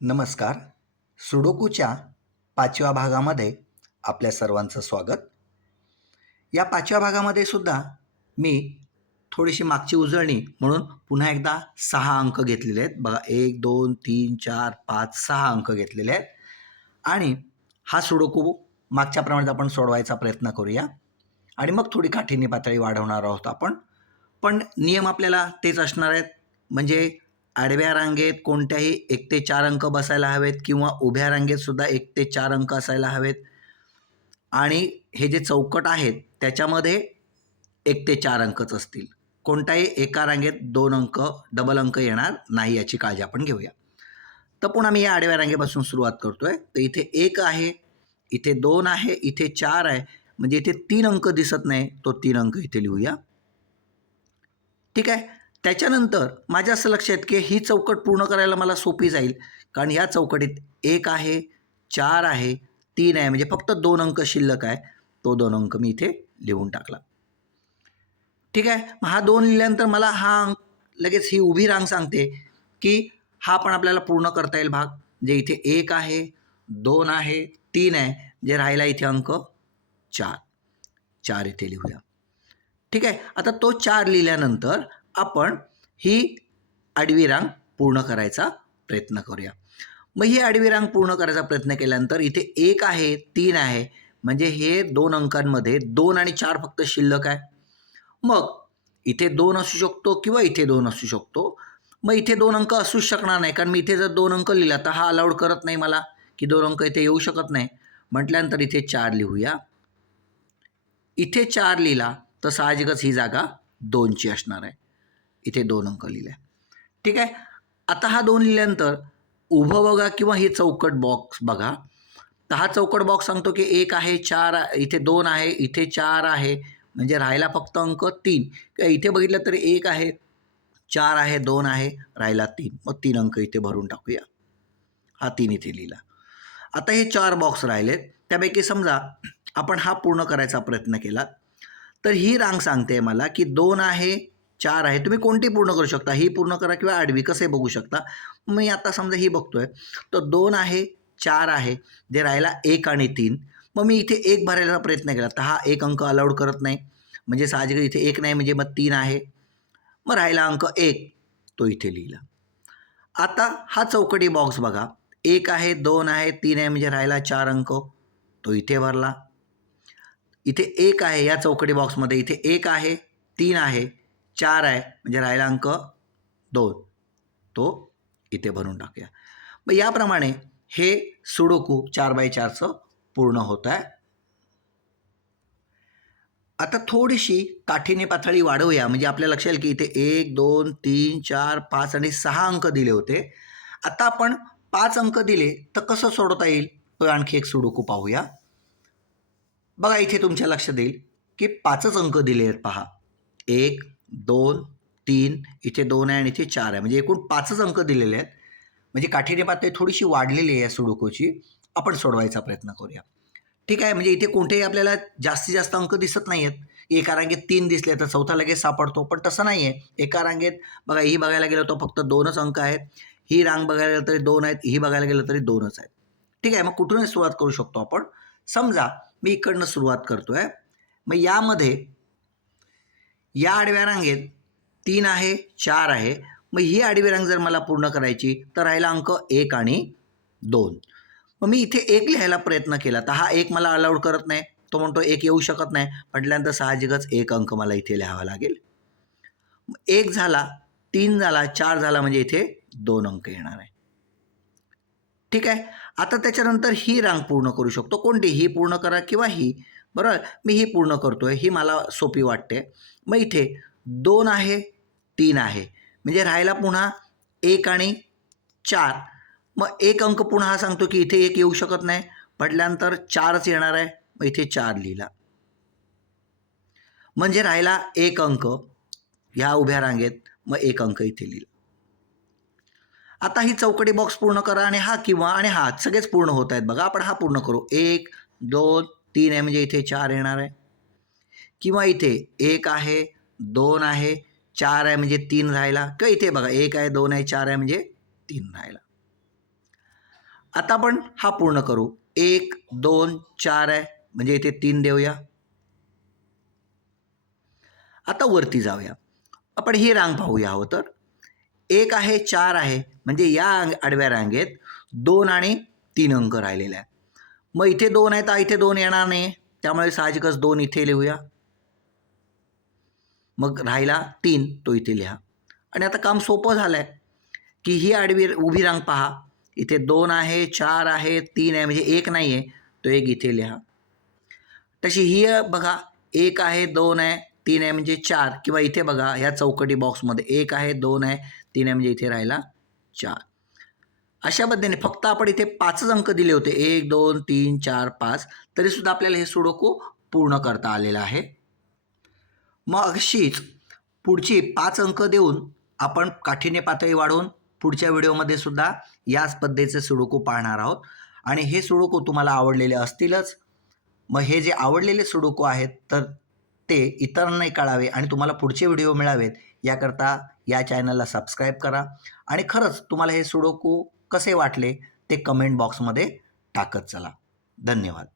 नमस्कार. सुडोकूच्या 5व्या भागामध्ये आपल्या सर्वांचं स्वागत. या 5व्या भागामध्ये सुद्धा मी थोडीशी मागची उजळणी म्हणून पुन्हा एकदा 6 अंक घेतलेले आहेत. बघा 1, 2, 3, 4, 5, 6 अंक घेतलेले आहेत आणि हा सुडोकू मागच्याप्रमाणेच आपण सोडवायचा प्रयत्न करूया आणि मग थोडी काठिण्य पातळी वाढवणार आहोत आपण. पण नियम आपल्याला तेच असणार आहेत. म्हणजे आडव्या रांगेत कोणत्याही 1 ते 4 अंक बसायला हवेत किंवा उभ्या रांगेत सुद्धा 1 ते 4 अंक असायला हवेत आणि हे जे चौकट आहेत त्याच्यामध्ये 1 ते 4 अंकच असतील. कोणत्याही एका रांगेत 2 अंक डबल अंक येणार नाही याची काळजी आपण घेऊया. तर पुन्हा मी या आडव्या रांगेपासून सुरुवात करतोय. तर इथे 1 आहे, इथे 2 आहे, इथे 4 आहे. म्हणजे इथे 3 अंक दिसत नाही, तो 3 अंक इथे लिहूया. ठीक आहे. त्याच्यानंतर माझ्या असं लक्षात की ही चौकट पूर्ण करायला मला सोपी जाईल, कारण ह्या चौकटीत 1 आहे, 4 आहे, 3 आहे, म्हणजे फक्त 2 अंक शिल्लक आहे. तो 2 अंक मी इथे लिहून टाकला. ठीक आहे. मग हा 2 लिहिल्यानंतर मला हा अंक लगेच ही उभी रांग सांगते की हा पण आपल्याला पूर्ण करता येईल भाग. जे इथे 1 आहे, 2 आहे, 3 आहे, जे राहिला इथे अंक 4. 4 इथे लिहूया. ठीक आहे. आता तो 4 लिहिल्यानंतर आपण ही आडवी रांग पूर्ण करायचा प्रयत्न करूया. मग ही आडवी रांग पूर्ण करायचा प्रयत्न केल्यानंतर इथे 1 आहे, 3 आहे, म्हणजे हे 2 अंकांमध्ये 2 आणि 4 फक्त शिल्लक आहे. मग इथे 2 असू शकतो किंवा इथे 2 असू शकतो. मग इथे 2 अंक असूच शकणार नाही, कारण मी इथे जर 2 अंक लिहिला तर हा अलाउड करत नाही मला की 2 अंक इथे येऊ शकत नाही. म्हटल्यानंतर इथे 4 लिहूया. इथे 4 लिहिला तर साहजिकच ही जागा 2ची असणार आहे. इथे 2 अंक लिहिले. ठीक आहे. आता हा 2 लिहिल्यानंतर उभं बघा किंवा हे चौकट बॉक्स बघा. तर हा चौकट बॉक्स सांगतो की 1 आहे, 4 इथे 2 आहे, इथे 4 आहे, म्हणजे राहिला फक्त अंक 3. इथे बघितलं तर 1 आहे, 4 आहे, 2 आहे, राहिला 3. मग 3 अंक इथे भरून टाकूया. हा 3 इथे लिहिला. आता हे 4 बॉक्स राहिलेत. त्यापैकी समजा आपण हा पूर्ण करायचा प्रयत्न केला तर ही रांग सांगते मला की 2 आहे, 4 आहे. तुम्ही कोणती पूर्ण करू शकता, ही पूर्ण करा किंवा आडवी कसे बघू शकता. मी आता समजा ही बघतोय तर 2 आहे, 4 आहे, जे राहिला 1 आणि 3. मग मी इथे 1 भरायचा प्रयत्न केला तर हा 1 अंक अलाउड करत नाही, म्हणजे साहजिक इथे 1 नाही, म्हणजे मग 3 आहे. मग राहिला अंक 1, तो इथे लिहिला. आता हा चौकटी बॉक्स बघा. 1 आहे, 2 आहे, 3 आहे, म्हणजे राहिला 4 अंक, तो इथे भरला. इथे 1 आहे या चौकटी बॉक्समध्ये, इथे 1 आहे, 3 आहे, 4 आहे, म्हणजे राहिला अंक 2, तो इथे भरून टाकूया. मग याप्रमाणे हे सुडोकू 4x4चं पूर्ण होत आहे. आता थोडीशी काठीण्य पातळी वाढवूया, म्हणजे आपल्याला लक्षात येईल की इथे 1, 2, 3, 4, 5 आणि 6 अंक दिले होते. आता आपण 5 अंक दिले तर कसं सोडवता येईल, तो आणखी एक सुडोकू पाहूया. बघा इथे तुमच्या लक्षात येईल की 5च अंक दिले आहेत पहा. 1, 2, 3, इथे 2 आहे आणि इथे 4 आहे, म्हणजे एकूण 5च अंक दिलेले आहेत. म्हणजे काठीण्य पातळी थोडीशी वाढलेली आहे या सुडोकूची. आपण सोडवायचा प्रयत्न करूया. ठीक आहे. म्हणजे इथे कोणतेही आपल्याला जास्तीत जास्त अंक दिसत नाही आहेत. एका रांगेत 3 दिसले तर चौथा लगेच सापडतो, पण तसं नाही आहे. एका रांगेत बघा, ही बघायला गेलो तर फक्त 2च अंक आहेत. ही रांग बघायला गेलं तरी 2 आहेत, ही बघायला गेलं तरी 2च आहेत. ठीक आहे. मग कुठूनही सुरुवात करू शकतो आपण. समजा मी इकडनं सुरुवात करतोय. मग यामध्ये या आडव्या रांगेत 3 आहे, 4 आहे. मग ही आडवी रांग जर मला पूर्ण करायची तर राहिला अंक 1 आणि 2. मग मी इथे 1 लिहायला प्रयत्न केला तर हा 1 मला अलाउड करत नाही. तो म्हणतो 1 येऊ शकत नाही. म्हटल्यानंतर साहजिकच 1 अंक मला इथे लिहावा लागेल. 1 झाला, 3 झाला, 4 झाला, म्हणजे इथे 2 अंक येणार आहे. ठीक आहे. आता त्याच्यानंतर ही रांग पूर्ण करू शकतो. कोणती? ही पूर्ण करा किंवा ही. बरोबर. मी ही पूर्ण करतोय, ही मला सोपी वाटते. मग इथे 2 आहे, 3 आहे, म्हणजे राहिला पुन्हा 1 आणि 4. मग 1 अंक पुन्हा हा सांगतो की इथे 1 येऊ शकत नाही, म्हटल्यानंतर 4च येणार आहे. मग इथे 4 लिहिला, म्हणजे राहिला 1 अंक ह्या उभ्या रांगेत. मग 1 अंक इथे लिहिला. आता ही चौकटी बॉक्स पूर्ण करा आणि हा किंवा आणि हा सगळेच पूर्ण होत आहेत बघा. आपण हा पूर्ण करू. 1, 2, 3 आहे, म्हणजे इथे 4 येणार आहे. किंवा इथे 1 आहे, 2 आहे, 4 आहे, म्हणजे 3 राहिला. किंवा इथे बघा 1 आहे, 2 आहे, 4 आहे, म्हणजे 3 राहिला. आता आपण हा पूर्ण करू. 1 2 4 आहे म्हणजे इथे 3 देऊया. आता वरती जाऊया. आपण ही रांग पाहूया हवं तर. 1 आहे 4 आहे म्हणजे या आडव्या रांगेत 2 आणि 3 अंक राहिलेले आहेत. मग इथे 2 आहे तर इथे 2 येणार नाही, त्यामुळे साहजिकच 2 इथे लिहूया. मग राहिला 3 तो इथे लिहा. आणि आता काम सोपं झालं आहे की ही आडवी उभी रांग पहा. इथे 2 आहे 4 आहे 3 आहे म्हणजे 1 नाही आहे, तो 1 इथे लिहा. तशी ही बघा 1 आहे 2 आहे 3 आहे म्हणजे 4 किंवा इथे बघा ह्या चौकटी बॉक्समध्ये 1 आहे 2 आहे 3 आहे म्हणजे इथे राहिला 4. अशा पद्धतीने फक्त आपण इथे 5च अंक दिले होते 1 2 3 4 5 तरीसुद्धा आपल्याला हे सुडोकू पूर्ण करता आलेलं आहे. मग अशीच पुढची 5 अंक देऊन आपण काठीण्य पातळी वाढवून पुढच्या व्हिडिओमध्ये सुद्धा याच पद्धतीचे सुडोकू पाहणार आहोत आणि हे सुडोकू तुम्हाला आवडलेले असतीलच. मग हे जे आवडलेले सुडोकू आहेत तर ते इतरांनाही कळावे आणि तुम्हाला पुढचे व्हिडिओ मिळावेत याकरता या चॅनलला सबस्क्राईब करा आणि खरंच तुम्हाला हे सुडोकू कसे वाटले ते कमेंट बॉक्समध्ये टाकत चला. धन्यवाद.